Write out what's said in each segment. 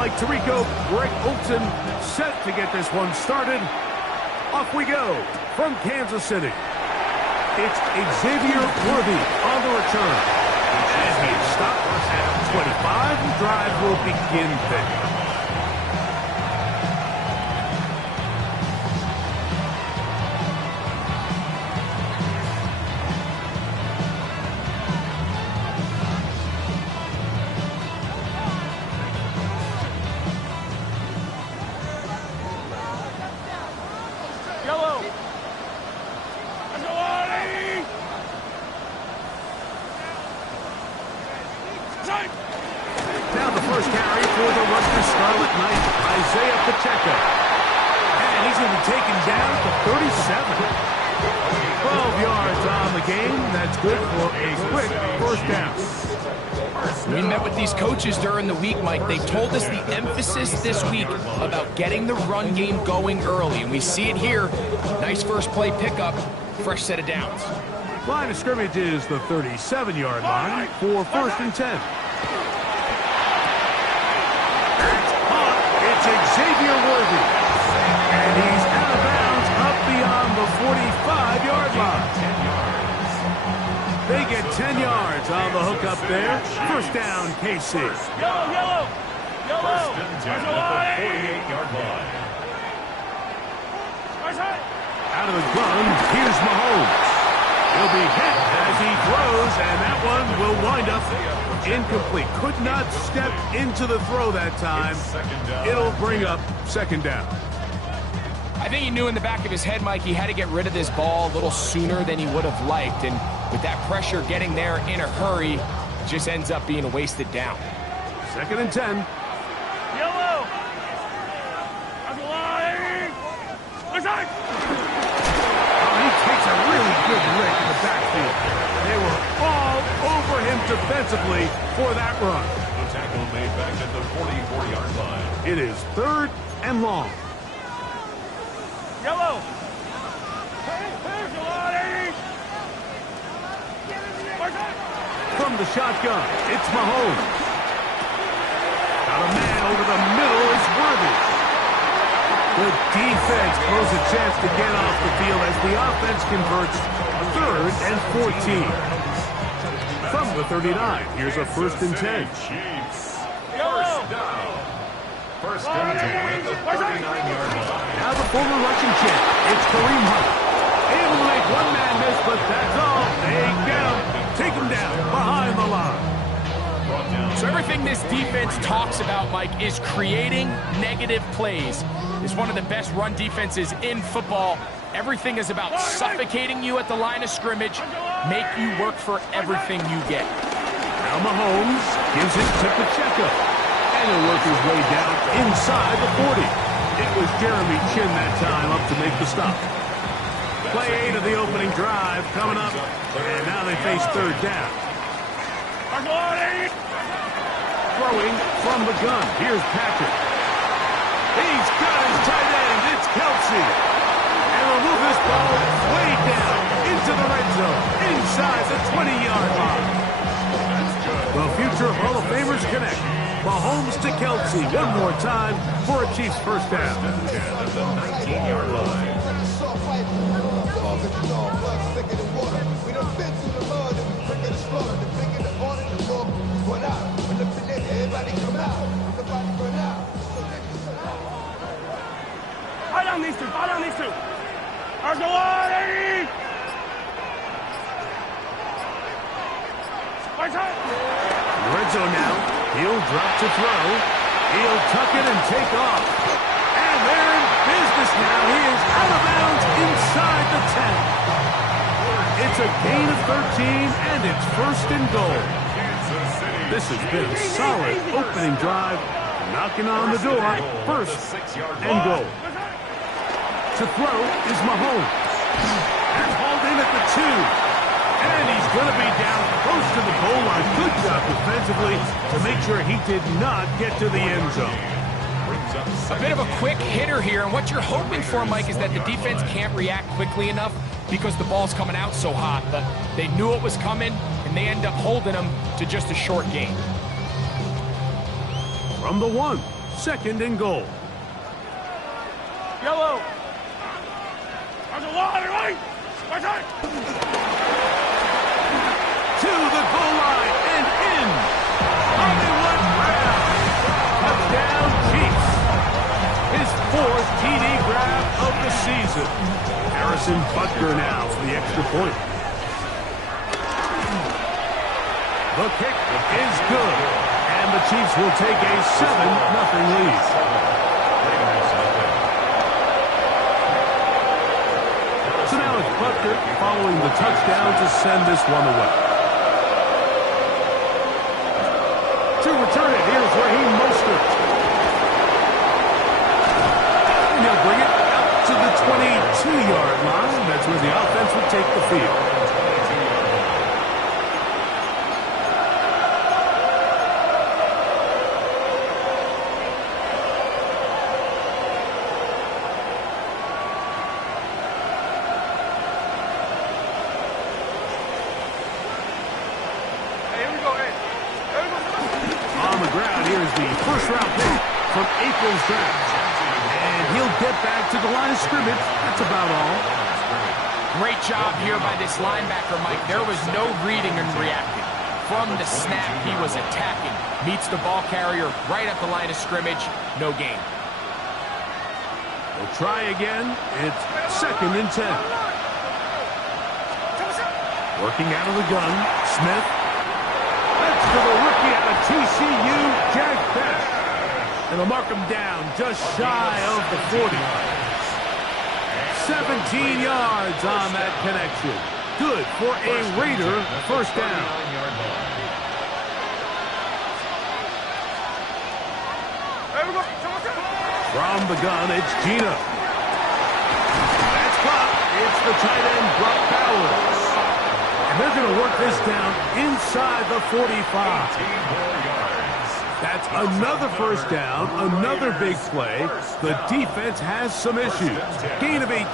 Like Tirico, Greg Olson set to get this one started. Off we go from Kansas City. It's Xavier Worthy on the return. And he's stopped at 25. The drive will begin then. Now the first carry for the Rutgers Scarlet Knights, Isaiah Pacheco. And he's going to be taken down to 37. 12 yards on the game. That's good for a quick first down. We met with these coaches during the week, Mike. They told us the emphasis this week about getting the run game going early, and we see it here. Nice first play pickup, fresh set of downs. Line of scrimmage is the 37-yard line for 1st and 10. It's Xavier Worthy. And he's out of bounds up beyond the 45-yard line. They get 10 yards on the hook up there. First down, KC. Yellow. First and 10 at the 48-yard line. Out of the gun, here's Mahomes. He'll be hit as he throws, and that one will wind up incomplete. Could not step into the throw that time. It'll bring up second down. I think he knew in the back of his head, Mike, he had to get rid of this ball a little sooner than he would have liked. And with that pressure getting there in a hurry, it just ends up being a wasted down. 2nd and 10. Yellow. He takes a really good lick in the backfield. They were all over him defensively for that run. The tackle made back at the 44-yard line. It is 3rd and long. Yellow. From the shotgun, it's Mahomes. Got a man over the middle is Worthy. The defense blows a chance to get off the field as the offense converts 3rd and 14. From the 39, here's a 1st and 10. First down. First and 10 at the 39-yard line. Now the former Russian champ, it's Kareem Hunt. Able to make one man miss, but that's all. They get him. Take him down behind the line. So everything this defense talks about, Mike, is creating negative plays. It's one of the best run defenses in football. Everything is about suffocating you at the line of scrimmage, make you work for everything you get. Now Mahomes gives it to Pacheco. And he'll work his way down inside the 40. It was Jeremy Chin that time up to make the stop. Play 8 of the opening drive coming up. And now they face 3rd down. Throwing from the gun. Here's Patrick. He's got his tight end. It's Kelsey. And will move this ball way down into the red zone. Inside the 20-yard line. The future Hall of Famers connect. Mahomes to Kelsey one more time for a Chiefs first down. At the 19-yard line. Fire down these two. Arjolani! Red zone now. He'll drop to throw. He'll tuck it and take off. And they're in business now. He is out of bounds inside the 10. It's a gain of 13, and it's 1st and goal. This has been a solid opening drive. Knocking on the door. 1st and goal. To throw is Mahomes. And hauled in at the 2. And he's going to be down close to the goal line. Good job defensively to make sure he did not get to the end zone. A bit of a quick hitter here, and what you're hoping for, Mike, is that the defense can't react quickly enough because the ball's coming out so hot. But they knew it was coming, and they end up holding them to just a short gain. From the 1, Second and goal. Yellow. There's a lot, right? Right side. To the goal line and in. Hollywood Brown. Touchdown Chiefs. His fourth TD grab of the season. Harrison Butker now for the extra point. The kick is good. And the Chiefs will take a 7-0 lead. So now it's Butker following the touchdown to send this one away. To return it, here's Raheem Mostert. And he'll bring it out to the 22-yard line. That's where the offense will take the field. From April's draft. And he'll get back to the line of scrimmage. That's about all. Great job here by this linebacker, Mike. There was no reading and reacting. From the snap, he was attacking. Meets the ball carrier right at the line of scrimmage. No gain. We'll try again. It's second and 10. Working out of the gun. Smith. That's to the rookie out of TCU, Jack Best. It'll mark him down just shy of the 40. 17 yards on that connection. Good for a Raider first down. From the gun, it's Gino. That's caught. It's the tight end, Brock Bowers. And they're going to work this down inside the 45. That's another first down, another big play. The defense has some issues. Gain of 18.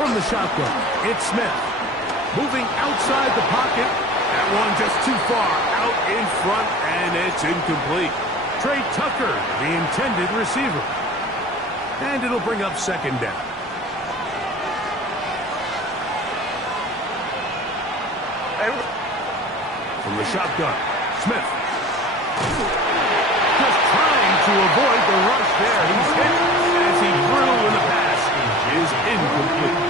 From the shotgun, it's Smith. Moving outside the pocket. That one just too far out in front, and it's incomplete. Trey Tucker, the intended receiver. And it'll bring up second down. From the shotgun, Smith. Just trying to avoid the rush there. He's hit as he threw in the pass is incomplete.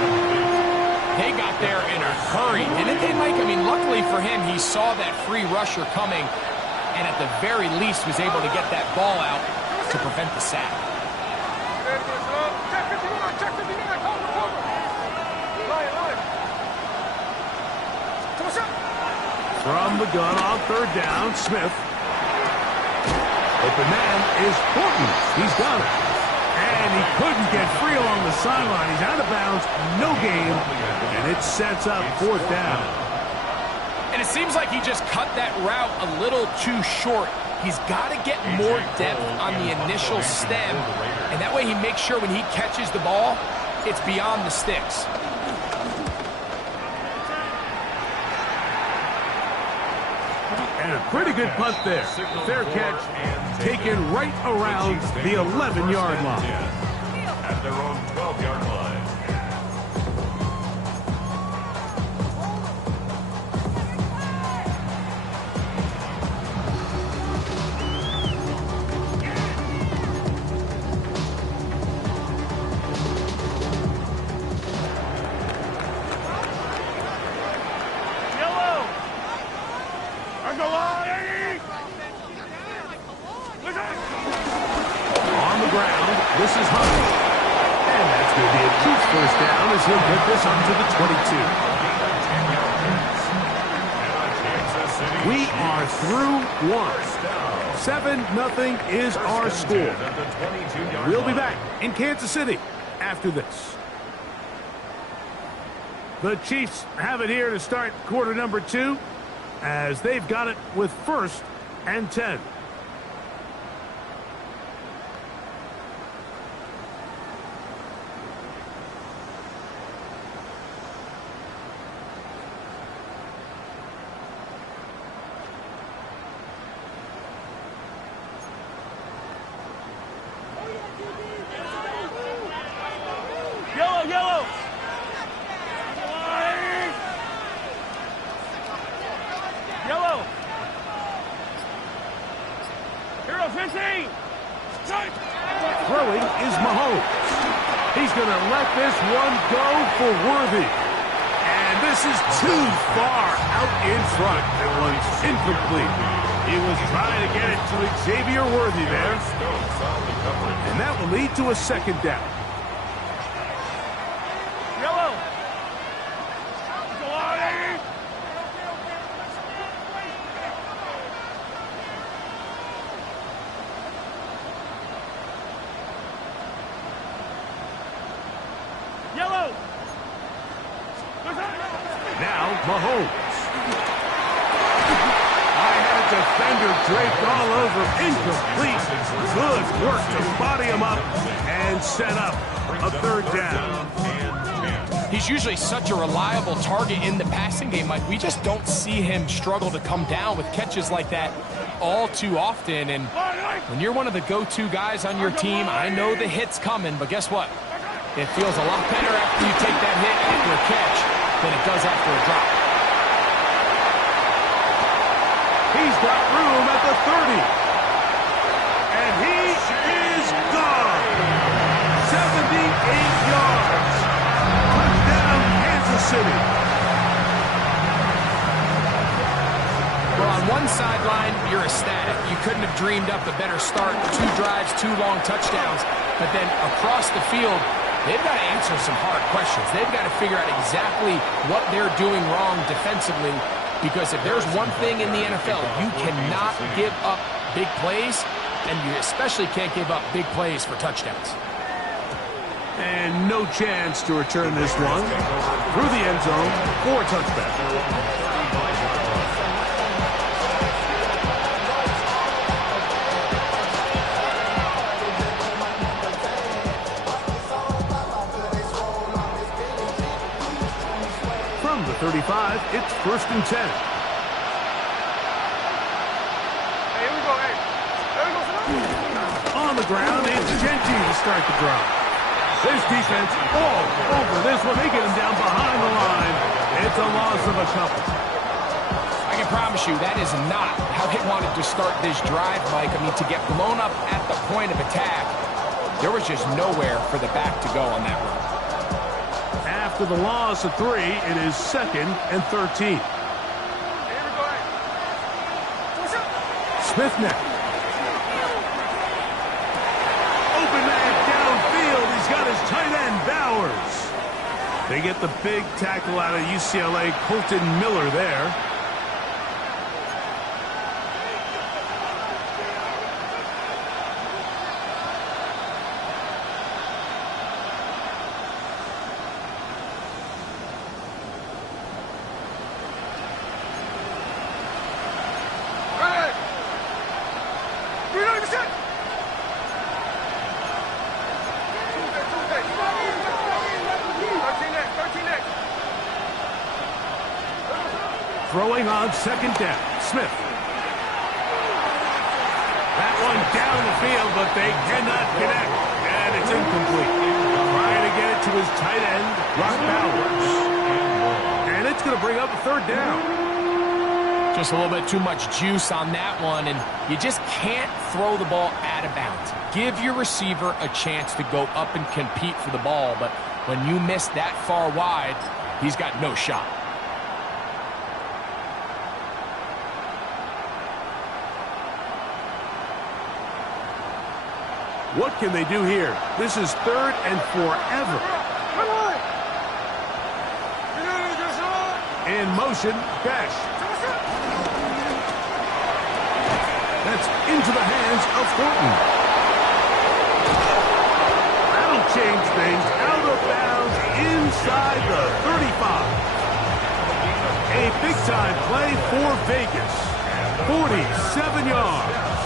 They got there in a hurry, didn't they, Mike? I mean, luckily for him, he saw that free rusher coming and at the very least was able to get that ball out to prevent the sack. From the gun on third down, Smith. Open man is Horton. He's got it. And he couldn't get free along the sideline. He's out of bounds, no gain, and it sets up fourth down. And it seems like he just cut that route a little too short. He's got to get more depth on the initial stem, and that way he makes sure when he catches the ball, it's beyond the sticks. And a pretty good punt there. Fair catch, taken right around the 11-yard line. At their own 12-yard line. On the ground, this is Hunt. And that's going to be a Chiefs first down as he'll get this up to the 22. We are through one. 7-0 is our score. We'll be back in Kansas City after this. The Chiefs have it here to start quarter number 2 as they've got it with 1st and 10. go, 15. Throwing is Mahomes. He's going to let this one go for Worthy. And this is too far out in front. That one's incomplete. He was trying to get it to Xavier Worthy there. And that will lead to a second down. Yellow. Go on, Eddie. Yellow. Now Mahomes. I had a defender draped all over, incomplete. Good work to body him up and set up a third down. He's usually such a reliable target in the passing game, Mike. We just don't see him struggle to come down with catches like that all too often. And when you're one of the go-to guys on your team, I know the hit's coming, but guess what? It feels a lot better after you take that hit after a catch than it does after a drop. He's got room at the 30. And he is gone. 78 yards. Touchdown, Kansas City. Well, on one sideline, you're ecstatic. You couldn't have dreamed up a better start. 2 drives, 2 long touchdowns. But then across the field, they've got to answer some hard questions. They've got to figure out exactly what they're doing wrong defensively, because if there's one thing in the NFL, you cannot give up big plays, and you especially can't give up big plays for touchdowns. And no chance to return this one through the end zone for a touchback. From the 35, it's 1st and 10. Hey, here we go, hey. There we go. On the ground, it's Genty to start the drive. This defense all over this one. They get him down behind the line. It's a loss of a couple. I can promise you that is not how they wanted to start this drive, Mike. I mean, to get blown up at the point of attack, there was just nowhere for the back to go on that run. After the loss of 3, it is 2nd and 13. Here we go, hey. Smith next. Open man downfield. He's got his tight end, Bowers. They get the big tackle out of UCLA, Colton Miller there. Throwing on 2nd down, Smith. That one down the field, but they cannot connect, and it's incomplete. Trying to get it to his tight end, Brock Bowers. And it's going to bring up a 3rd down. Just a little bit too much juice on that one, and you just can't throw the ball out of bounds. Give your receiver a chance to go up and compete for the ball, but when you miss that far wide, he's got no shot. What can they do here? This is 3rd and forever. In motion, Besh. That's into the hands of Horton. That'll change things. Out of bounds inside the 35. A big-time play for Vegas. 47 yards.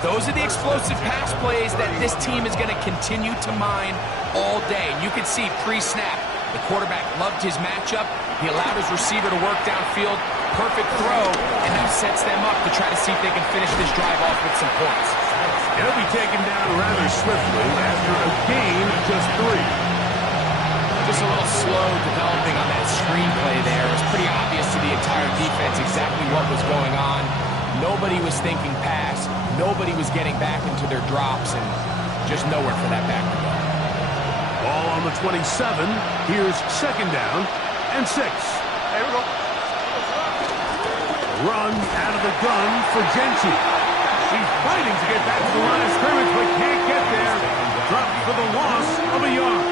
Those are the explosive pass plays that this team is going to continue to mine all day. You can see pre-snap, the quarterback loved his matchup. He allowed his receiver to work downfield. Perfect throw, and he sets them up to try to see if they can finish this drive off with some points. He'll be taken down rather swiftly after a gain of just 3. Just a little slow developing on that screenplay there. It was pretty obvious to the entire defense exactly what was going on. Nobody was thinking pass. Nobody was getting back into their drops, and just nowhere for that back to go. Ball on the 27. Here's second down and 6. Here we go. Run out of the gun for Genchi. He's fighting to get back to the line of scrimmage, but can't get there. Dropped for the loss of a yard.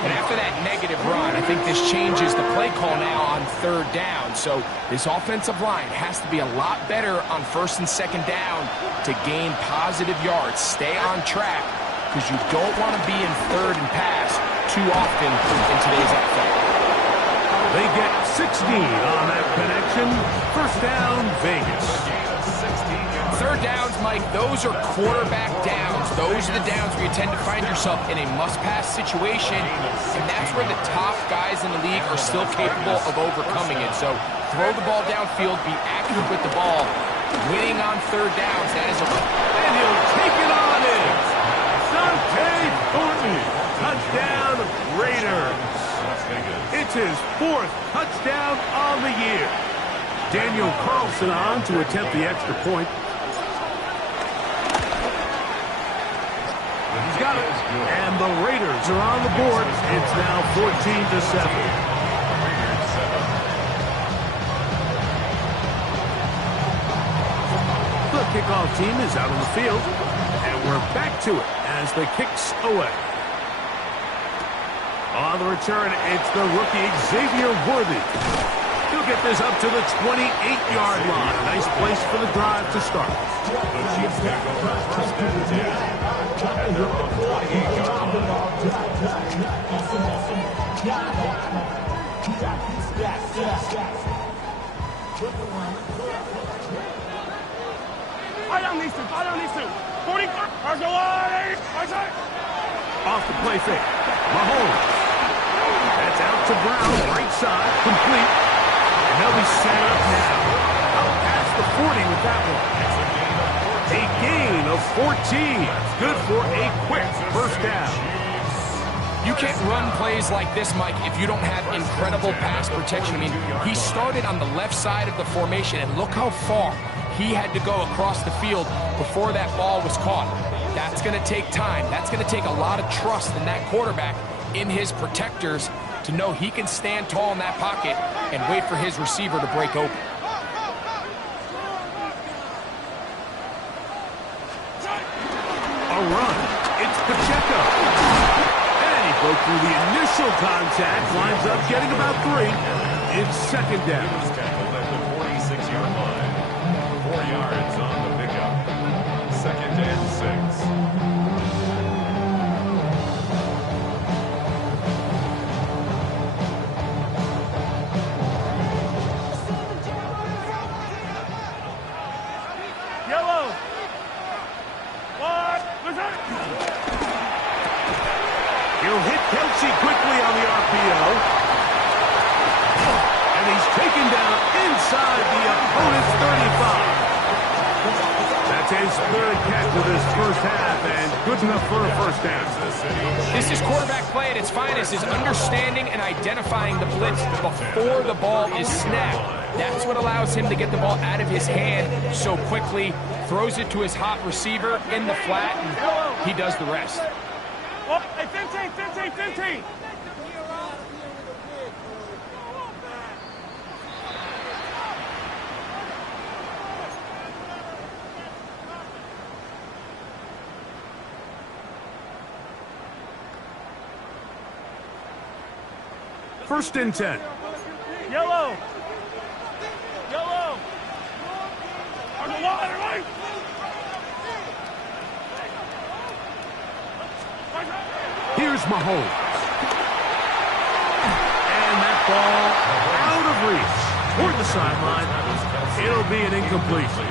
And after that negative run, I think this changes the play call now on third down. So this offensive line has to be a lot better on first and second down to gain positive yards. Stay on track, because you don't want to be in third and pass too often in today's NFL. They get 16 on that connection. First down, Vegas. Third downs, Mike, those are quarterback downs. Those are the downs where you tend to find yourself in a must-pass situation, and that's where the top guys in the league are still capable of overcoming it. So throw the ball downfield, be accurate with the ball. Winning on third downs, that is a... And he'll take it on in. Dante Thornton. Touchdown, Raiders. It's his 4th touchdown on the year. Daniel Carlson on to attempt the extra point. He's got it. And the Raiders are on the board. It's now 14-7. The kickoff team is out on the field. And we're back to it as the kick's away. On the return, it's the rookie Xavier Worthy. He'll get this up to the 28-yard line. Nice place for the drive to start. The Chiefs take over first and 10. And they're on the 28-yard I don't need to. 40. Off the play fake. Mahomes. That's out to Brown, right side, complete. And they'll be set up now. Out past the 40 with that one. A gain of 14. Good for a quick first down. You can't run plays like this, Mike, if you don't have incredible pass protection. I mean, he started on the left side of the formation, and look how far he had to go across the field before that ball was caught. That's going to take time. That's going to take a lot of trust in that quarterback, in his protectors, to know he can stand tall in that pocket and wait for his receiver to break open. A run. It's Pacheco. And he broke through the initial contact. Lines up getting about 3. It's second down. Tackled at the 46-yard line. 4 yards on the pickup. Second and 6. He'll hit Kelce quickly on the RPO. And he's taken down inside the opponent's 35. That's his 3rd catch of this first half, and good enough for a first down. This is quarterback play at its finest, is understanding and identifying the blitz before the ball is snapped. That's what allows him to get the ball out of his hand so quickly, throws it to his hot receiver in the flat, and he does the rest. Oh, hey, 15. First and 10. Yellow. On the line, right? Here's Mahomes. And that ball out of reach toward the sideline. It'll be an incompletion.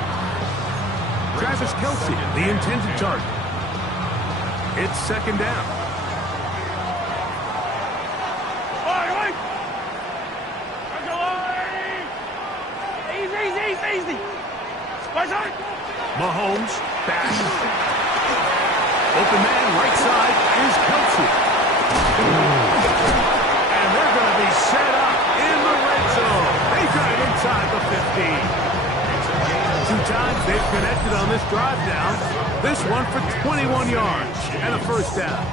Travis Kelce, the intended target. It's second down. Easy. Mahomes back. Open man right side is Kelce. And they're going to be set up in the red zone. They got it inside the 15. drive down. This one for 21 yards and a first down.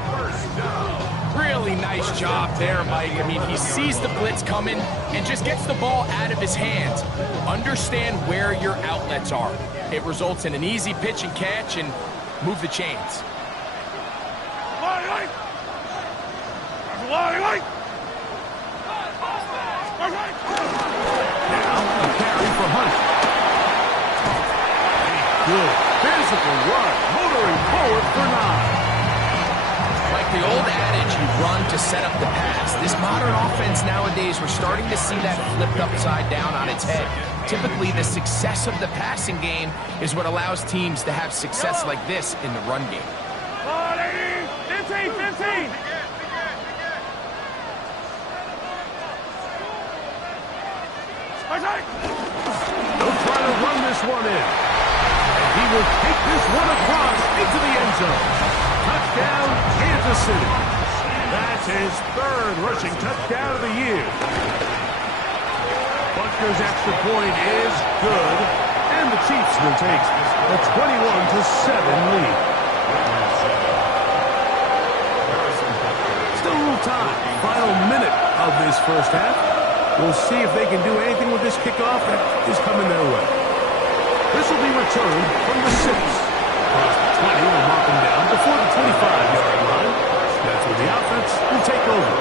Really nice job there, Mike. I mean, he sees the blitz coming and just gets the ball out of his hands. Understand where your outlets are. It results in an easy pitch and catch and move the chains. Now a carry for Hunt. A good physical run, motoring forward for 9. Like the old adage, you run to set up the pass. This modern offense nowadays, we're starting to see that flipped upside down on its head. Typically, the success of the passing game is what allows teams to have success like this in the run game. 15. They'll try to run this one in. And he will take this one across into the end zone. Touchdown, Kansas City. That's his 3rd rushing touchdown of the year. Butker's extra point is good. And the Chiefs will take a 21-7 lead. Still a little time. Final minute of this first half. We'll see if they can do anything with this kickoff that is coming their way. This will be returned from the 6. Across the 20 will mark them down before the 25-yard line. That's where the offense will take over.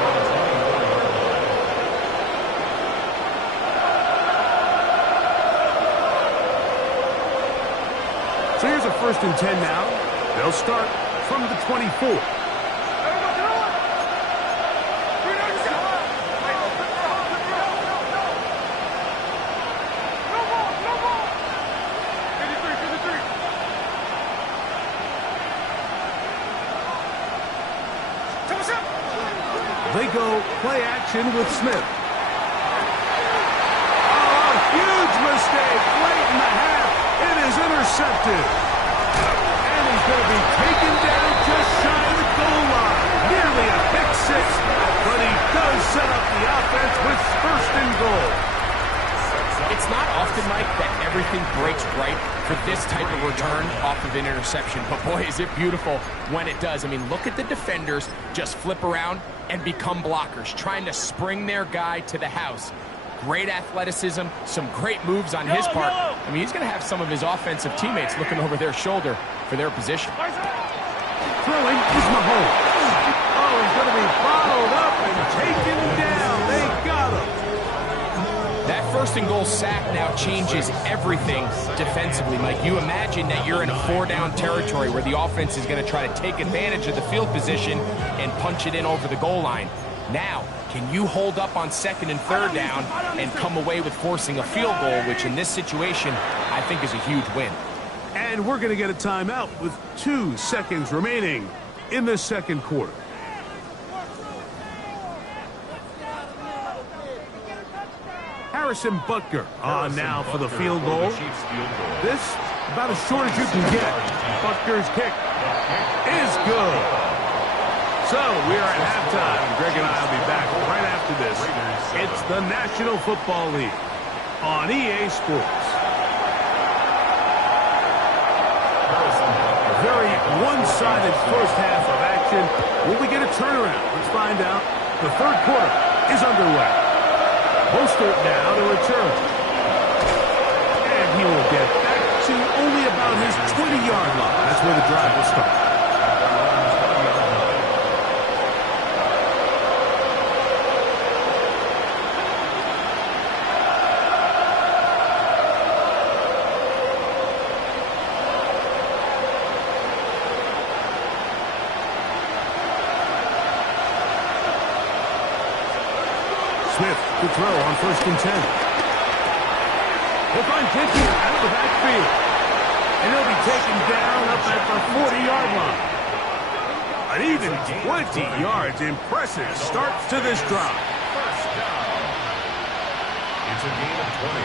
So here's a 1st and 10 now. They'll start from the 24. They go play action with Smith. Oh, huge mistake late in the half. It is intercepted. And he's going to be taken down just shy of the goal line. Nearly a pick 6, but he does set up the offense with 1st and goal. It's not often, Mike, that everything breaks right for this type of return off of an interception. But boy, is it beautiful when it does. I mean, look at the defenders just flip around and become blockers, trying to spring their guy to the house. Great athleticism, some great moves on his part. I mean, he's going to have some of his offensive teammates looking over their shoulder for their position. Throwing is Mahomes. Oh, he's going to be bottled up and taken down. They got him. That 1st and goal sack now changes everything defensively, Mike. You imagine that you're in a 4-down territory where the offense is going to try to take advantage of the field position and punch it in over the goal line. Now, can you hold up on 2nd and 3rd down and come away with forcing a field goal, which in this situation, I think is a huge win. And we're going to get a timeout with 2 seconds remaining in the 2nd quarter. Harrison Butker on now for the field goal. This about as short as you can get. Butker's kick is good. So we are at halftime. Greg and I will be back right after this. It's the National Football League on EA Sports. A very one-sided first half of action. Will we get a turnaround? Let's find out. The 3rd quarter is underway. Mostert now to return. And he will get back to only about his 20-yard line. That's where the drive will start. Smith to throw on 1st and 10. He'll find Pinkett out of the backfield. And he'll be taken down up at the 40-yard line. An even 20 yards. Impressive start to this drive. First down. It's a gain of 20.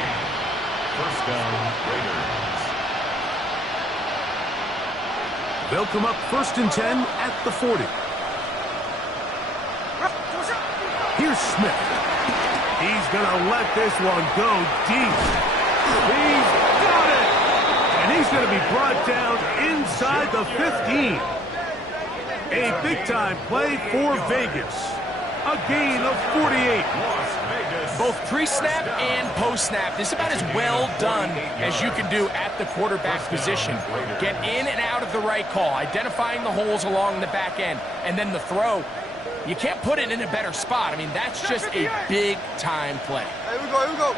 First down, Raiders. They'll come up 1st and 10 at the 40. Here's Smith. He's going to let this one go deep. He's got it! And he He's going to be brought down inside the 15. A big-time play for Vegas. A gain of 48. Both pre-snap and post-snap, this is about as well done as you can do at the quarterback position. Get in and out of the right call, identifying the holes along the back end, and then the throw. You can't put it in a better spot. I mean, that's just a big-time play. Here we go.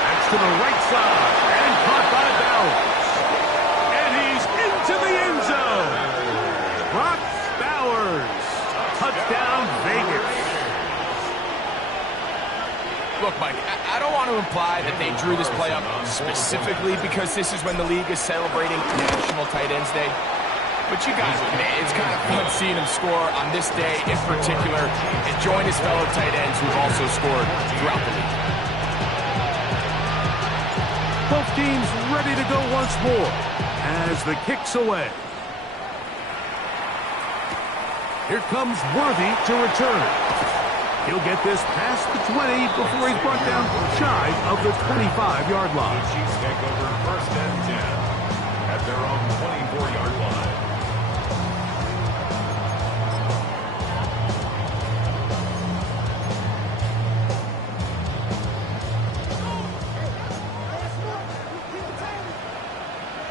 That's to the right side, and caught by Bowers. And he's into the end zone. Brock Bowers. Touchdown, Vegas. Look, Mike, I don't want to imply that they drew this play up specifically because this is when the league is celebrating National Tight Ends Day. But you guys admit, it's kind of fun seeing him score on this day in particular and join his fellow tight ends who've also scored throughout the league. Both teams ready to go once more as the kick's away. Here comes Worthy to return. He'll get this past the 20 before he's brought down shy of the 25-yard line. Chiefs take over first and 10 at their own 24-yard line.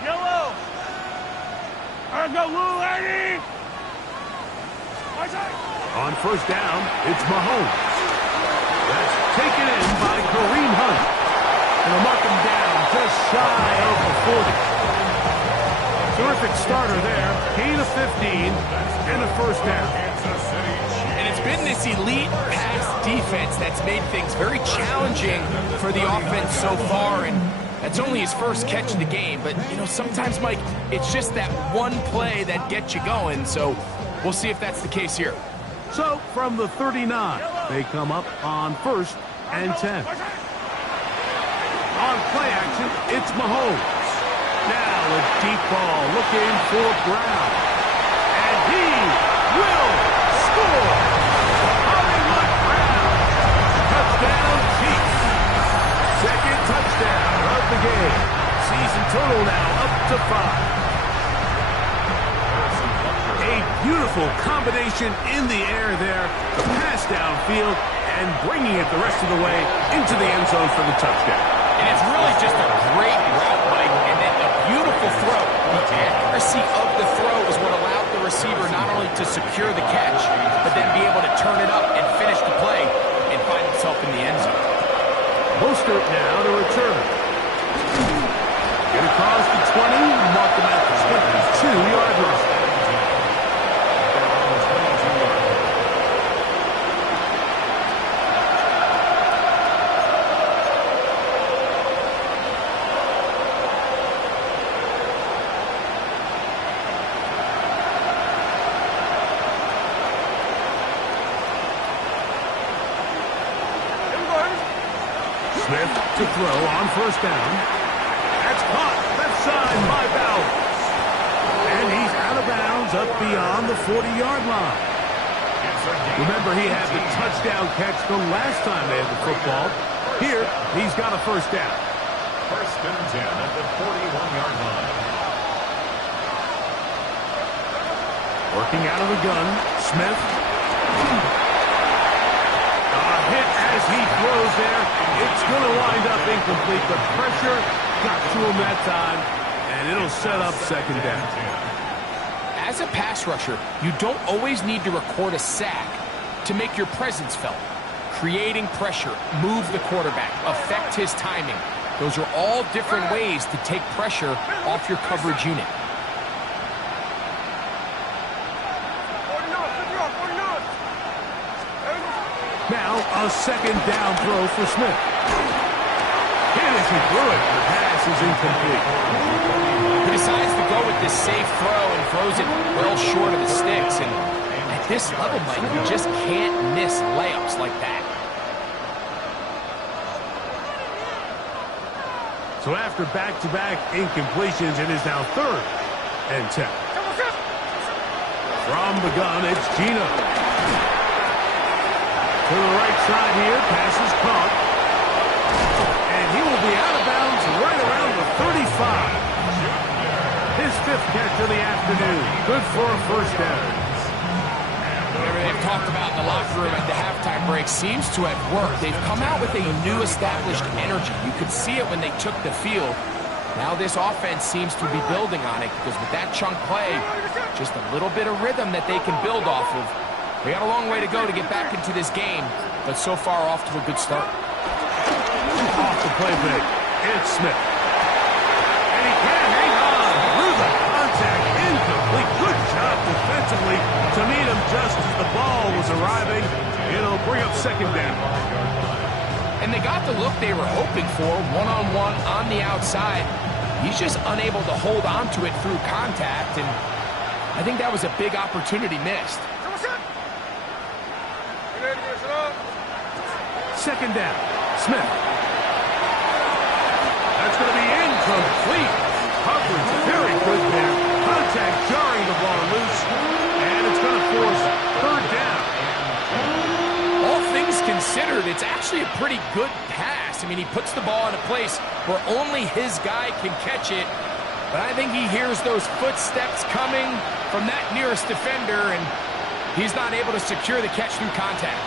Yellow. Let's go, Lou, Eddie. On first down, it's Mahomes. That's taken in by Kareem Hunt. And they'll mark him down just shy of the 40. Terrific starter there. Gain of 15 and a first down. And it's been this elite pass defense that's made things very challenging for the offense so far. And that's only his first catch of the game. But, you know, sometimes, Mike, it's just that one play that gets you going. So we'll see if that's the case here. So, from the 39, they come up on first and 10. On play action, it's Mahomes. Now a deep ball looking for Brown. And he will score. Hollywood Brown. Touchdown, Chiefs. Second touchdown of the game. Season total now up to 5. A beautiful combination in the air there. The pass downfield and bringing it the rest of the way into the end zone for the touchdown. And it's really just a great route, Mike, and then a beautiful throw. The accuracy of the throw is what allowed the receiver not only to secure the catch, but then be able to turn it up and finish the play and find himself in the end zone. Mostert now to return. Get across the 20, mark them at the 22-yard line. Smith to throw on first down. That's caught left side by Bowers. And he's out of bounds up beyond the 40-yard line. Remember, he had the touchdown catch the last time they had the football. Here, he's got a first down. First and 10 at the 41-yard line. Working out of the gun, Smith. Hit as he throws there. It's going to wind up incomplete. The pressure got to him that time, and it'll set up second down. As a pass rusher, you don't always need to record a sack to make your presence felt. Creating pressure, move the quarterback, affect his timing. Those are all different ways to take pressure off your coverage unit. Now, a second down throw for Smith. Hit as he threw it. The pass is incomplete. He decides to go with this safe throw and throws it well short of the sticks. And at this level, Mike, you just can't miss layups like that. So after back-to-back incompletions, it is now third and 10. From the gun, it's Geno. To the right side here, pass is caught. And he will be out of bounds right around the 35. His 5th catch of the afternoon. Good for a first down. Whatever they've talked about in the locker room at the halftime break seems to have worked. They've come out with a new established energy. You could see it when they took the field. Now this offense seems to be building on it because with that chunk play, just a little bit of rhythm that they can build off of. They got a long way to go to get back into this game, but so far off to a good start. Off the play fake. It's Smith. And he can hang on through the contact. Incomplete. Good job defensively to meet him just as the ball was arriving. It'll bring up second down. And they got the look they were hoping for, one-on-one on the outside. He's just unable to hold on to it through contact, and I think that was a big opportunity missed. Second down. Smith. That's going to be incomplete. Coverage very good there. Contact jarring the ball loose, and it's going to force third down. All things considered, it's actually a pretty good pass. I mean, he puts the ball in a place where only his guy can catch it, but I think he hears those footsteps coming from that nearest defender, and he's not able to secure the catch through contact.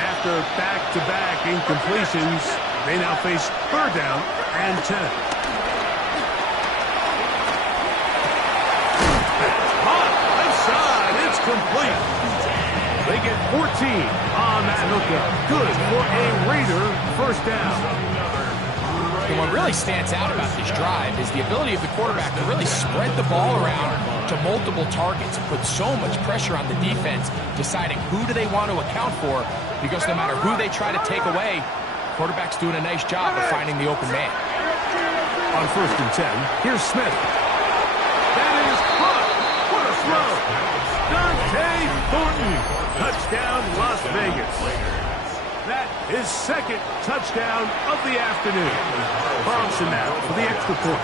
After back-to-back incompletions, they now face third down and 10. Hot left side, it's complete. They get 14 on that hookup. Good for a Raider first down. And what really stands out about this drive is the ability of the quarterback to really spread the ball around to multiple targets and put so much pressure on the defense, deciding who do they want to account for, because no matter who they try to take away, quarterback's doing a nice job of finding the open man. On first and 10, here's Smith. That is caught. What a throw. Dante Thornton. Touchdown, Las Vegas. That is second touchdown of the afternoon. Carlson now for the extra point.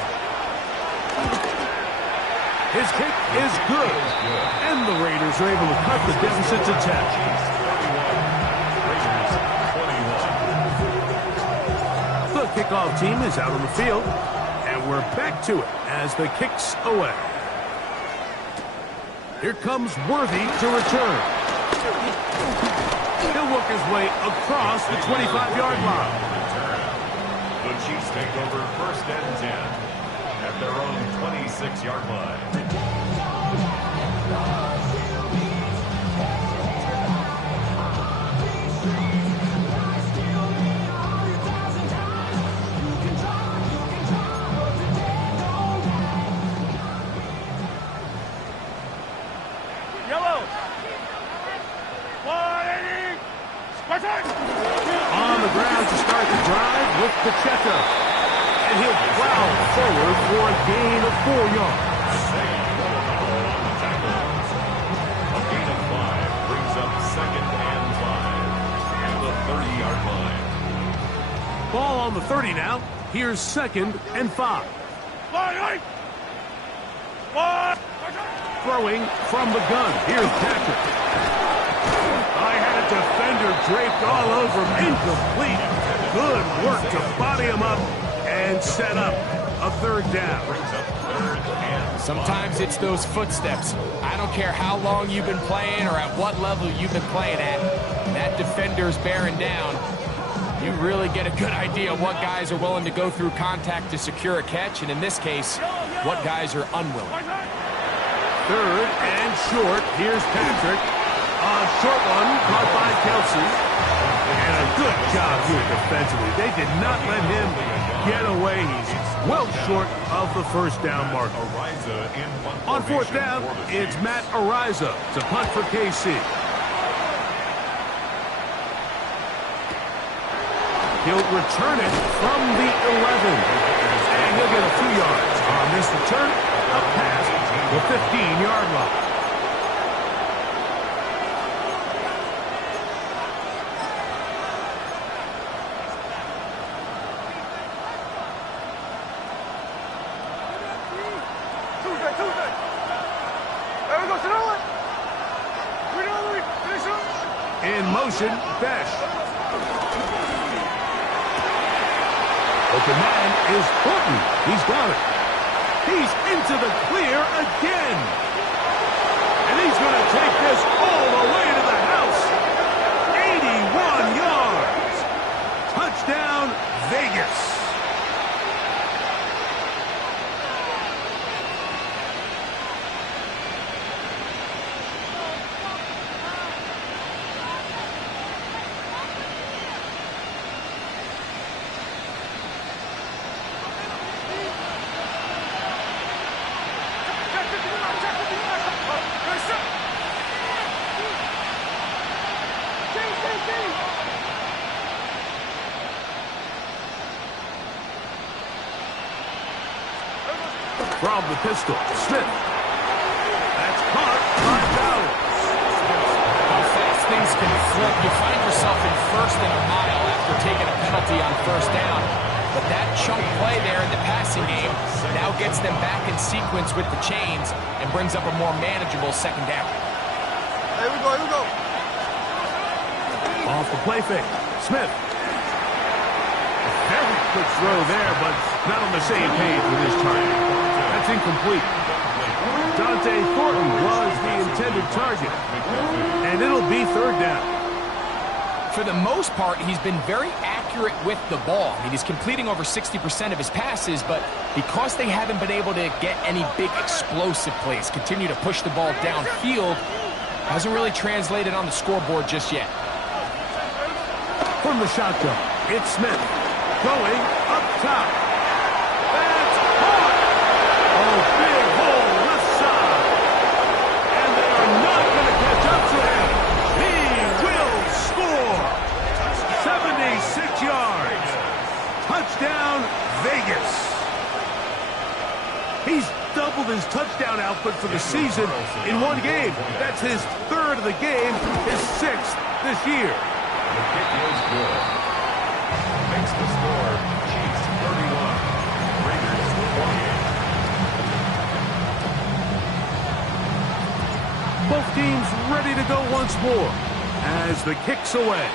His kick is good. And the Raiders are able to cut the deficit to 10. The kickoff team is out on the field. And we're back to it as the kick's away. Here comes Worthy to return. He'll work his way across the 25-yard line. The Chiefs take over first and 10 at their own 26-yard line. On the ground to start the drive with Pacheco. And he'll plow forward for a gain of 4 yards. A gain of 5 brings up second and 5 at the 30-yard line. Ball on the 30 now. Here's second and 5. Throwing from the gun. Here's Patrick. I had a defender draped all over him. Incomplete. Good work to body him up and set up a third down. Sometimes it's those footsteps. I don't care how long you've been playing or at what level you've been playing at. That defender's bearing down. You really get a good idea of what guys are willing to go through contact to secure a catch, and in this case, what guys are unwilling. Third and short. Here's Patrick. A short one caught by Kelsey. And a good job here defensively. They did not let him get away. He's well short of the first down mark. On fourth down, it's Matt Araiza to punt for KC. He'll return it from the 11. And he'll get a few yards on this return. A pass the 15-yard line. In motion, Besh. Open man is Horton. He's got it. He's into the clear again. And he's going to take this all the way to the house. 81 yards. Touchdown, Vegas. From the pistol, Smith. That's caught by Bowers. How fast things can flip. You find yourself in first and a mile after taking a penalty on first down. But that chunk play there in the passing game now gets them back in sequence with the chains and brings up a more manageable second down. Here we go, here we go. Off the play fake, Smith. Very quick throw there, but not on the same page with his target. That's incomplete. Dante Thornton was the intended target, and it'll be third down. For the most part, he's been very accurate with the ball. I mean, he's completing over 60% of his passes, but because they haven't been able to get any big explosive plays, continue to push the ball downfield, hasn't really translated on the scoreboard just yet. From the shotgun, it's Smith going up top. That's caught. Oh, big hole left side. And they are not going to catch up to him. He will score. 76 yards. Touchdown, Vegas. He's doubled his touchdown output for the season in one game. That's his third of the game, his sixth this year. The kick is good. Makes the score Chiefs 31, Raiders 28. Both teams ready to go once more as the kick's away.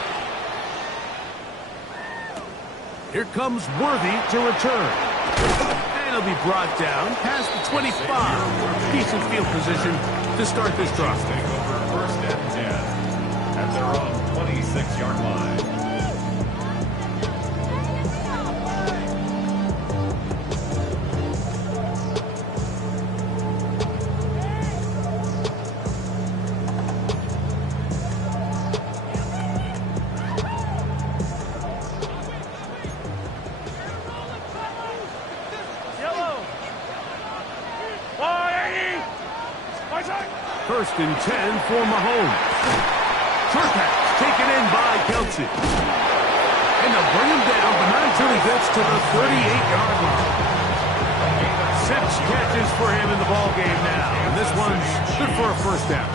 Here comes Worthy to return. And he'll be brought down past the 25. Decent field position to start this drive. Take over first and 10 at their own 26-yard line. First and 10 for Mahomes. Short pass taken in by Kelce. And they'll bring him down, but not until he gets to the 38-yard line. 6 catches for him in the ballgame now. And this one's good for a first down.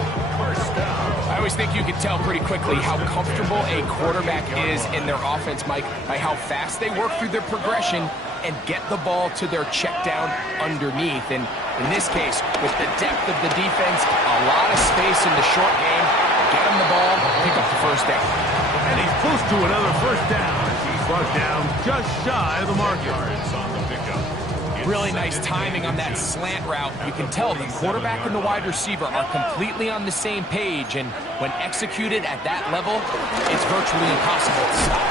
I always think you can tell pretty quickly how comfortable a quarterback is in their offense, Mike, by how fast they work through their progression and get the ball to their check down underneath. And in this case, with the depth of the defense, a lot of space in the short game, get him the ball, pick up the first down. And he's close to another first down as he's brought down just shy of the mark. Yards on the pickup. Really nice timing on that slant route. You can tell the quarterback and the wide receiver are completely on the same page, and when executed at that level, it's virtually impossible to stop.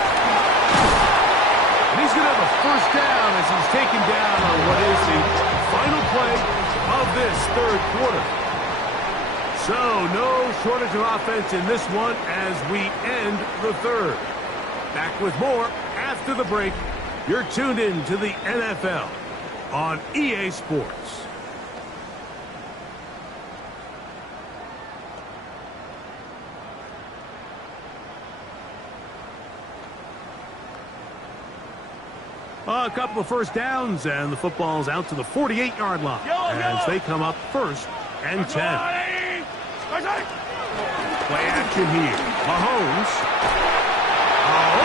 And he's going to have a first down as he's taken down on what is the final play of this third quarter. So no shortage of offense in this one as we end the third. Back with more after the break. You're tuned in to the NFL on EA Sports. A couple of first downs, and the football's out to the 48-yard line as they come up first and 10. Play action here. Mahomes.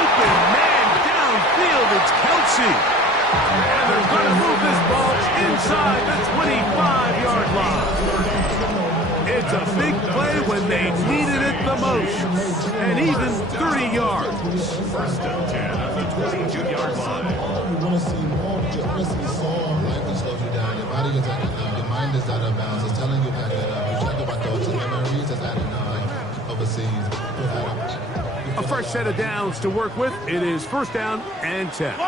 Open man downfield. It's Kelce. And they're going to move this ball inside the 25-yard line. It's a big play when they needed it the most. And even 30 yards. First and 10 at the 22-yard line. telling you that your mind is out of bounds. It's telling you that you talk about those memories that's added overseas. A fresh set of downs to work with. It is first down and 10.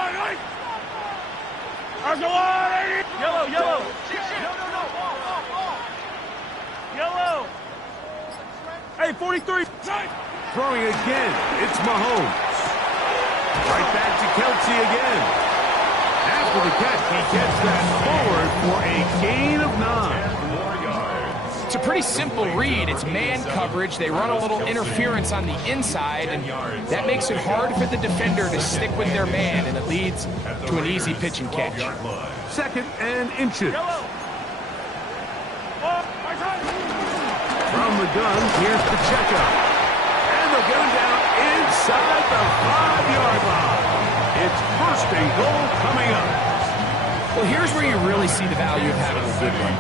Yellow, yellow. Yellow. Hey, 43. Throwing again. It's Mahomes. Right back to Kelce again. After the catch, he gets that forward for a gain of 9. It's a pretty simple read. It's man coverage. They run a little interference on the inside, and that makes it hard for the defender to stick with their man, and it leads to an easy pitch and catch. Second and inches. From the gun, here's the checkup. And they'll get him down inside the 5-yard line. It's first and goal coming up. Well, here's where you really see the value of having a good run.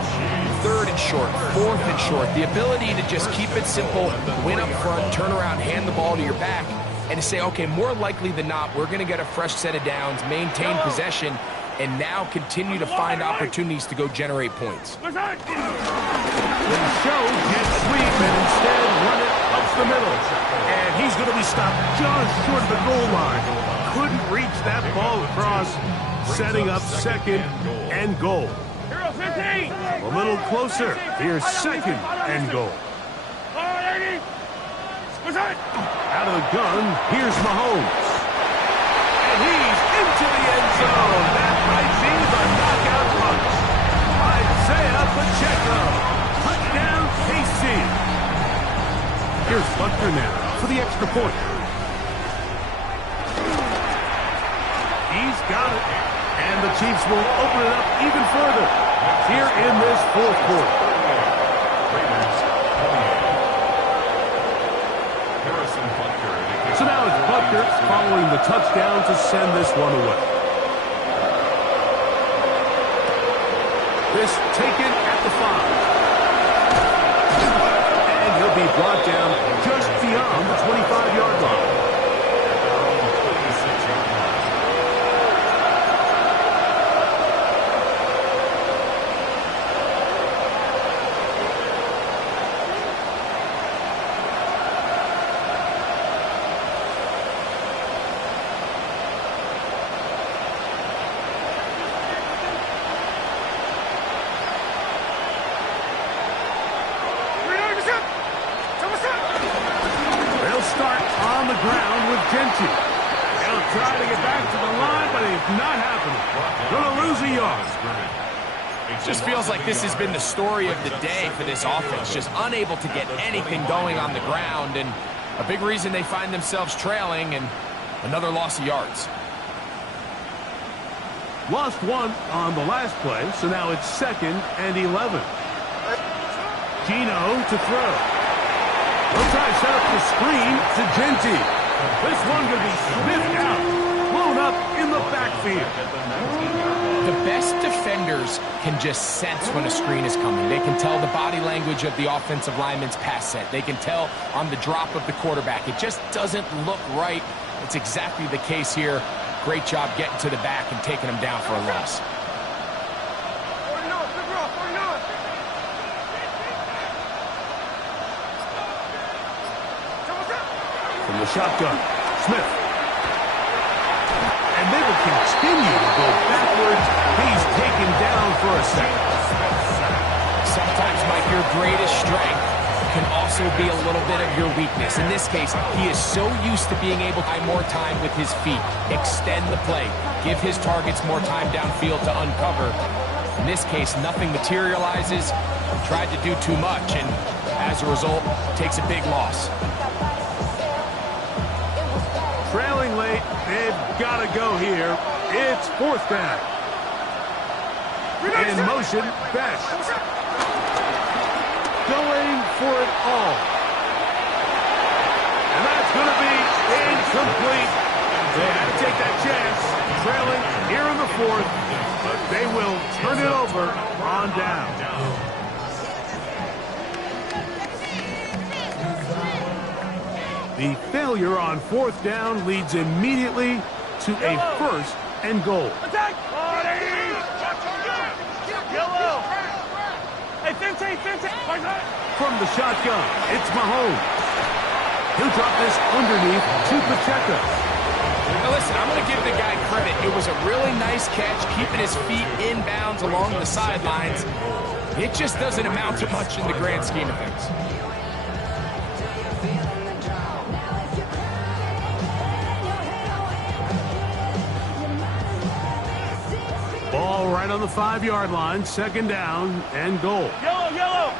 Third and short, fourth and short. The ability to just keep it simple, win up front, turn around, hand the ball to your back, and to say, okay, more likely than not, we're going to get a fresh set of downs, maintain possession, and now continue to find opportunities to go generate points. The show can't sweep and instead run it up the middle. And he's going to be stopped just short of the goal line. Couldn't reach that ball across, setting up second and goal. A little closer. Here's second and goal. Out of the gun, here's Mahomes. And he's into the end zone. That might be the knockout punch. Isaiah Pacheco. Touchdown, KC. Here's Butker now for the extra point. He's got it. And the Chiefs will open it up even further here in this fourth quarter. So now it's Butker following the touchdown to send this one away. This taken at the 5. And he'll be brought down just beyond the 25-yard line. Genty. They'll try to get back to the line, but it's not happening. Going to lose a yard. It just feels like this has been the story of the day for this offense. Just unable to get anything going on the ground, and a big reason they find themselves trailing, and another loss of yards. Lost one on the last play, so now it's second and 11. Gino to throw. They'll try to set up the screen to Genty. This one going to be sniffed out, blown up in the backfield. The best defenders can just sense when a screen is coming. They can tell the body language of the offensive lineman's pass set. They can tell on the drop of the quarterback. It just doesn't look right. It's exactly the case here. Great job getting to the back and taking him down for a loss. From the shotgun, Smith. And they will continue to go backwards. He's taken down for a sack. Sometimes, Mike, your greatest strength can also be a little bit of your weakness. In this case, he is so used to being able to buy more time with his feet, extend the play, give his targets more time downfield to uncover. In this case, nothing materializes. Tried to do too much, and as a result, takes a big loss. Trailing late, they've got to go here. It's fourth down. In motion, Best. Going for it all. And that's going to be incomplete. They had to take that chance, trailing here in the fourth, but they will turn it over on down. The failure on fourth down leads immediately to a first and goal. Attack! Yellow! From the shotgun, it's Mahomes. He'll drop this underneath to Pacheco. Now listen, I'm going to give the guy credit. It was a really nice catch, keeping his feet inbounds along the sidelines. It just doesn't amount to much in the grand scheme of things. Ball right on the 5-yard line, second down and goal. Yellow, yellow.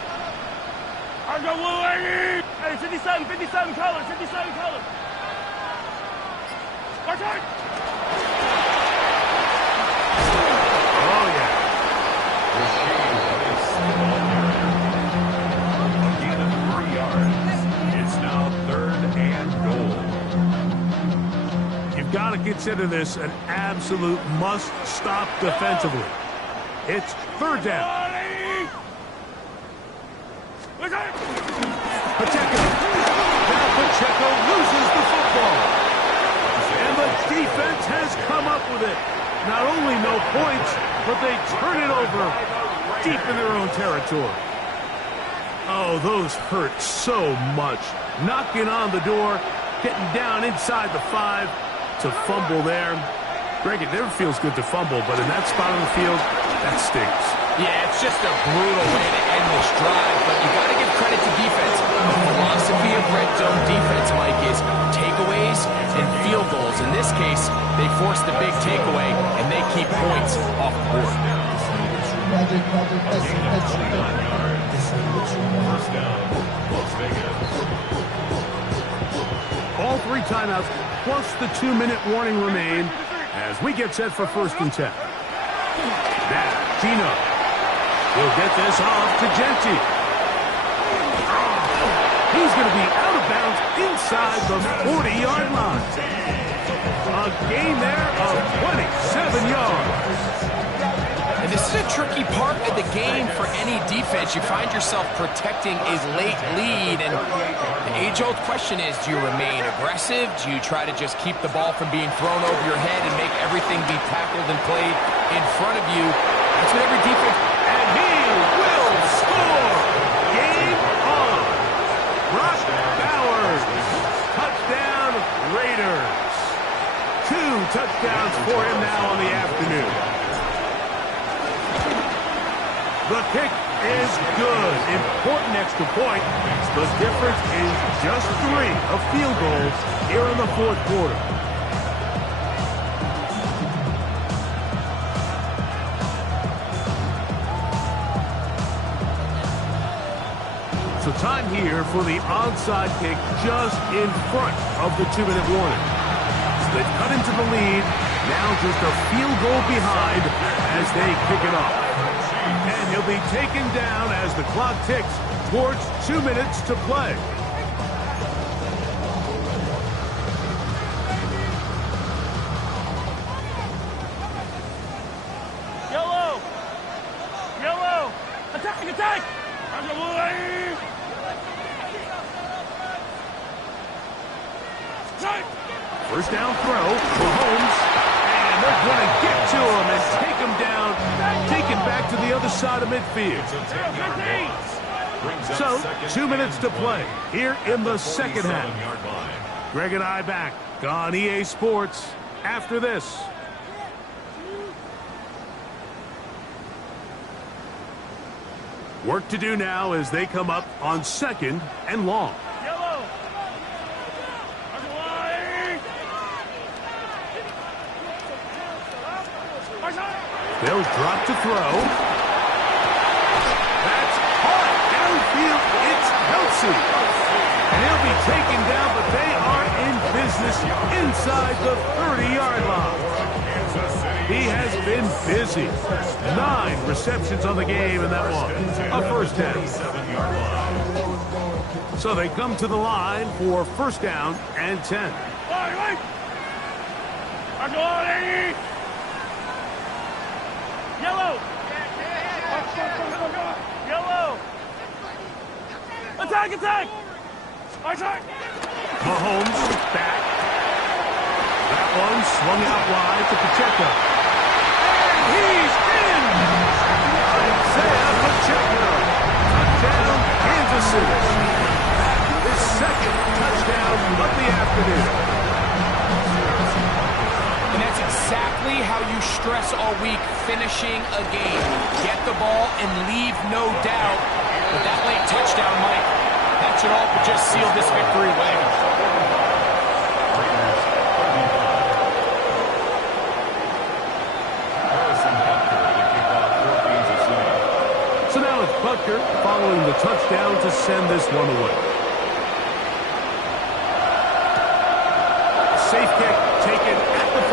Argo blue, 80. Hey, 57, 57 color, 57 color. March on. Oh, yeah. Gain of 3 yards. It's now 3rd and goal. You've got to consider this an absolute must-stop defensively. It's 3rd down. Pacheco. Now Pacheco loses the football. And the defense has come up with it. Not only no points, but they turn it over deep in their own territory. Oh, those hurt so much. Knocking on the door, getting down inside the 5 to fumble there. Greg, it never feels good to fumble, but in that spot on the field, that stings. Yeah, it's just a brutal way to end this drive, but you got to give credit to defense. The philosophy of red zone defense, Mike, is takeaways and field goals. In this case, they force the big takeaway, and they keep points off the board. First down, Las Vegas. All 3 timeouts plus the 2-minute warning remain as we get set for 1st and 10. Now, Gino will get this off to Genti. He's going to be out of bounds inside the 40-yard line. A gain there of 27 yards. And this is a tricky part of the game for any defense. You find yourself protecting a late lead, and the age-old question is, do you remain aggressive? Do you try to just keep the ball from being thrown over your head and make everything be tackled and played in front of you? That's what every defense... And he will score! Game on! Brock Bowers! Touchdown, Raiders! 2 touchdowns for him now on the afternoon. The kick is good. Important extra point. The difference is just 3 of field goals here in the 4th quarter. So time here for the onside kick just in front of the 2-minute warning. So they've cut into the lead. Now just a field goal behind as they kick it off. And he'll be taken down as the clock ticks towards 2 minutes to play. Yellow. Yellow. Attack, attack. Argo blue, 80. First down throw for Holmes. And they're going to get to him and take him down, take him back to the other side of midfield. So, 2 minutes to play here in the second half. Greg and I back on EA Sports after this. Work to do now as they come up on 2nd and long. Yellow. They'll drop to throw. That's hard downfield. It's Kelsey. And he'll be taken down, but they are in business inside the 30-yard line. He has been busy. 9 receptions on the game, and that one a first down. So they come to the line for 1st down and 10. Yellow. Yellow. Attack, attack. Attack. Mahomes back. That one swung out wide to Pacheco. And he's in! Isaiah Pacheco touchdown, Kansas City. His second touchdown of the afternoon. And that's exactly how you stress all week, finishing a game. Get the ball and leave no doubt. But that late touchdown, Mike, that should all but just seal this victory away. So now it's Butker following the touchdown to send this one away. Safe kick taken at the 5.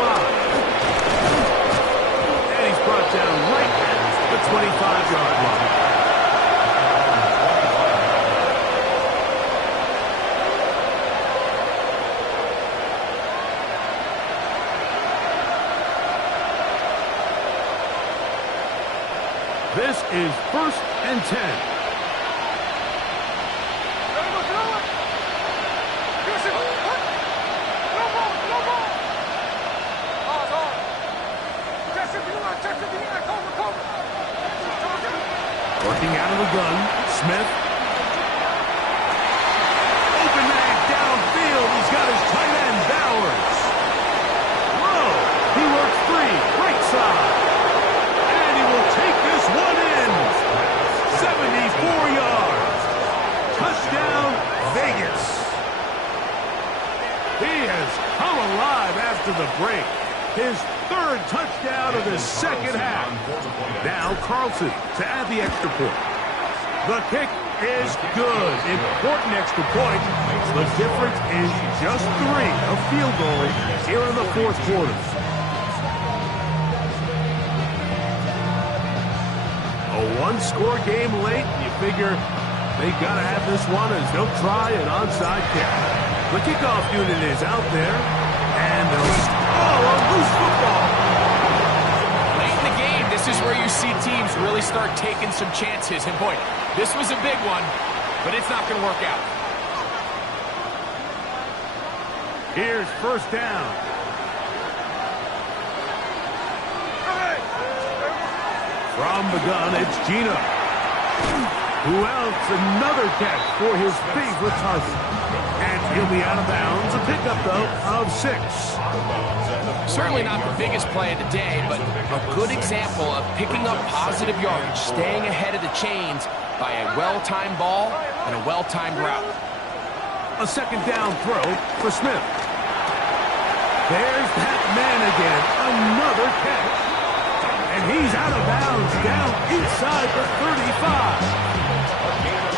And he's brought down right at the 25-yard line. This is 1st and 10. Working out of the gun, Smith. Open man downfield. He's got his tight end, Bowers. Whoa, he works free, right side. And he will take this one in. 74 yards. Touchdown, Vegas. He has come alive after the break. His 3rd touchdown of the second half. Now Carlson to add the extra point. The kick is good. Important extra point. The difference is just 3, a field goal here in the 4th quarter. A 1-score game late. You figure they got to have this one as they'll try an onside kick. The kickoff unit is out there. And they'll... Oh, a loose football. Late in the game, this is where you see teams really start taking some chances. And boy, this was a big one, but it's not going to work out. Here's 1st down. From the gun, it's Gino. Who else? Another catch for his favorite target. And he'll be out of bounds. A pickup, though, of 6. Certainly not the biggest play of the day, but a good example of picking up positive yardage, staying ahead of the chains by a well-timed ball and a well-timed route. A 2nd down throw for Smith. There's that man again. Another catch. And he's out of bounds down inside the 35.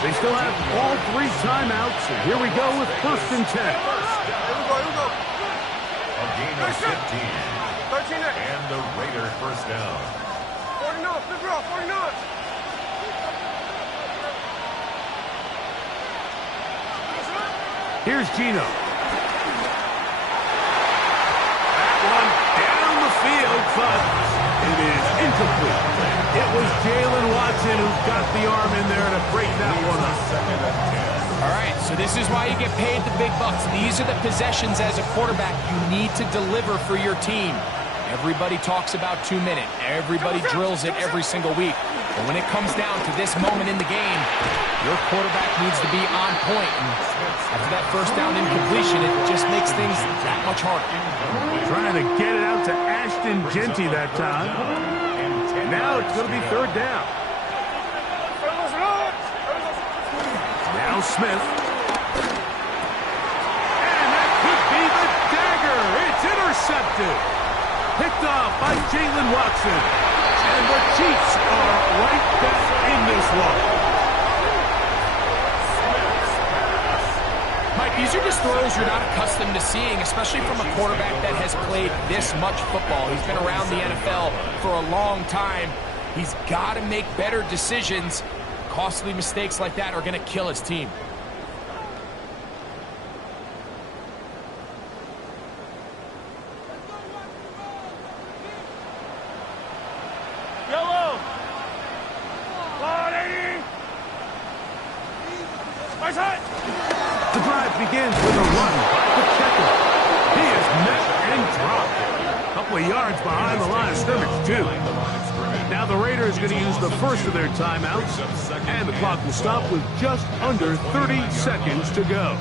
They still have all 3 timeouts. And here we go with 1st and 10. A gain of 15. And the Raiders 1st down. 49. Here's Gino. That one down the field, but it is incomplete. It was Jalen Watson who got the arm in there to break that one up. All right, so this is why you get paid the big bucks. These are the possessions as a quarterback you need to deliver for your team. Everybody talks about 2-minute. Everybody drills it every single week. But when it comes down to this moment in the game, your quarterback needs to be on point. And after that 1st down incompletion, it just makes things that much harder. Trying to get it out to Ashton Jeanty that time. Now it's going to be 3rd down. Now Smith. And that could be the dagger. It's intercepted. Picked off by Jalen Watson. And the Chiefs are right back in this one. Mike, these are just throws you're not accustomed to seeing, especially from a quarterback that has played this much football. He's been around the NFL for a long time. He's got to make better decisions. Costly mistakes like that are going to kill his team. Yellow. The drive begins with a run by Pacheco. He is met and dropped. A couple of yards behind the line of scrimmage, too. scrimmage. Now the Raiders are going to use the first of their timeouts, and the clock will stop with just under 30 seconds to go.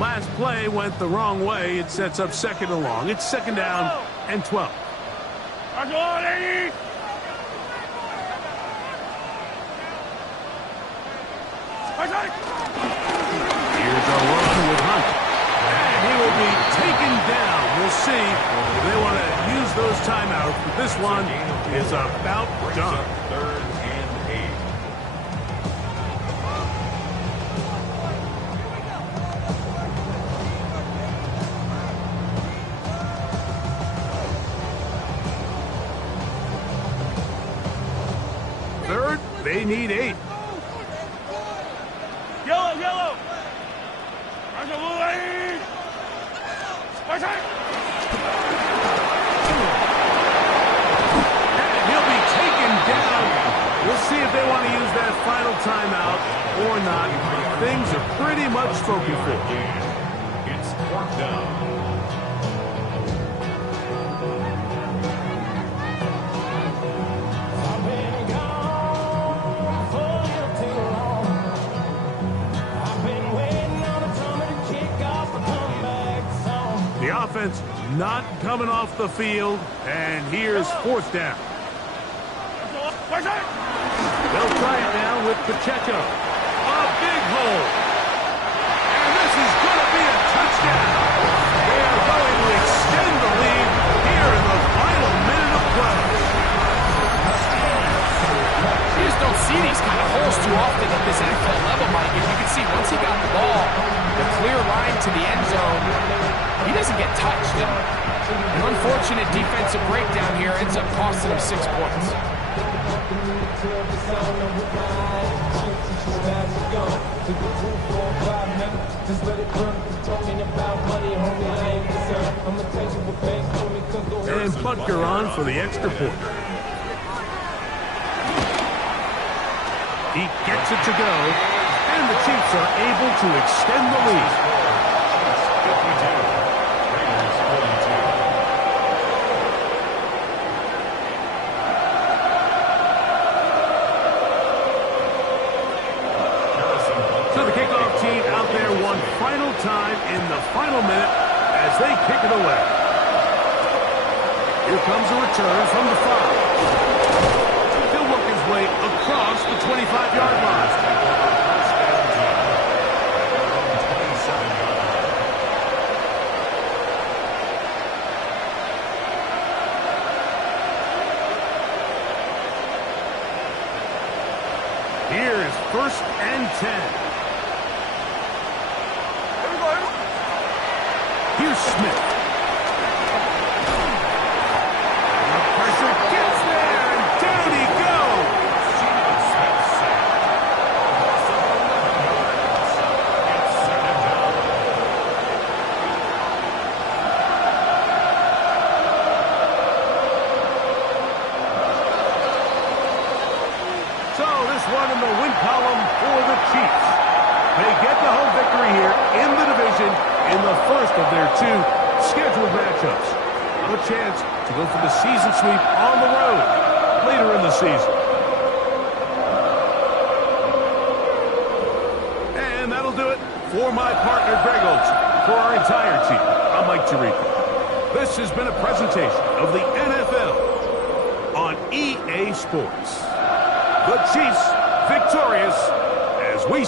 Last play went the wrong way. It sets up second and long. It's second down and 12. Go on, 80. Here's a run with Hunt. And he will be taken down. We'll see if they want to use those timeouts. But this one is about done. Third and 8. Third, they need 8. Yellow, yellow. Go on, 80. And he'll be taken down. We'll see if they want to use that final timeout or not. Things are pretty much spoken for. It's 4th down. The offense not coming off the field, and here's 4th down. They'll try it now with Pacheco. A big hole. And this is going to be a touchdown. They are going to extend the lead here in the final minute of play. You just don't see these kind of holes too often at this NFL level, Mike. As you can see, once he got the ball, the clear line to the end zone, he doesn't get touched. An unfortunate defensive breakdown here ends up costing him 6 points. And Butker on for the extra point. He gets it to go, and the Chiefs are able to extend the lead. So the kickoff team out there one final time in the final minute as they kick it away. Here comes a return from the 5. He'll work his way across the 25-yard line. Here is 1st and 10. Here's Smith. The pressure gets there, and down he goes. So this one in the win column for the Chiefs. They get the home victory here in the division in the first of their 2 scheduled matchups. A chance to go for the season sweep on the road later in the season. And that'll do it for my partner, Greg Olsen. For our entire team, I'm Mike Tirico. This has been a presentation of the NFL on EA Sports. The Chiefs victorious as we